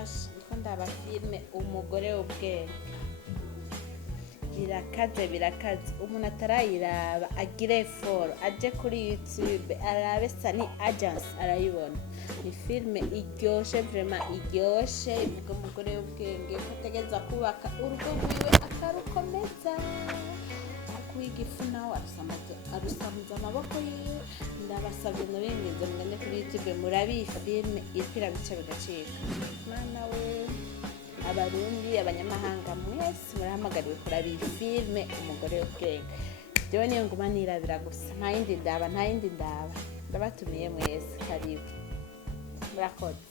ndiko ndaba filime umugore w'ubwenge. Birakaze umuntu atarayiraba agire effort aje kuri YouTube arabe Sunny Agents arayibona. Ni filime iryoshe, vraiment iryoshe, ivuga umugore w'ubwenge ko ategeza kubaka urugo rwiwe akarukomeza. Akwiga ifu nawe arusamuza amaboko yiwe. Ndabasabye nabinginze mugende kuri YouTube murabe iyi filime iriko irabica bigacika. Mwana we, abarundi abanyamahanga mwese murahamagariwe kuraba iyi filime umugore w'ubwenge. Jewe niyo nguma nirabira gusa, nta yindi ndaba. Ndabatumiye mwese, karibu. Murakoze.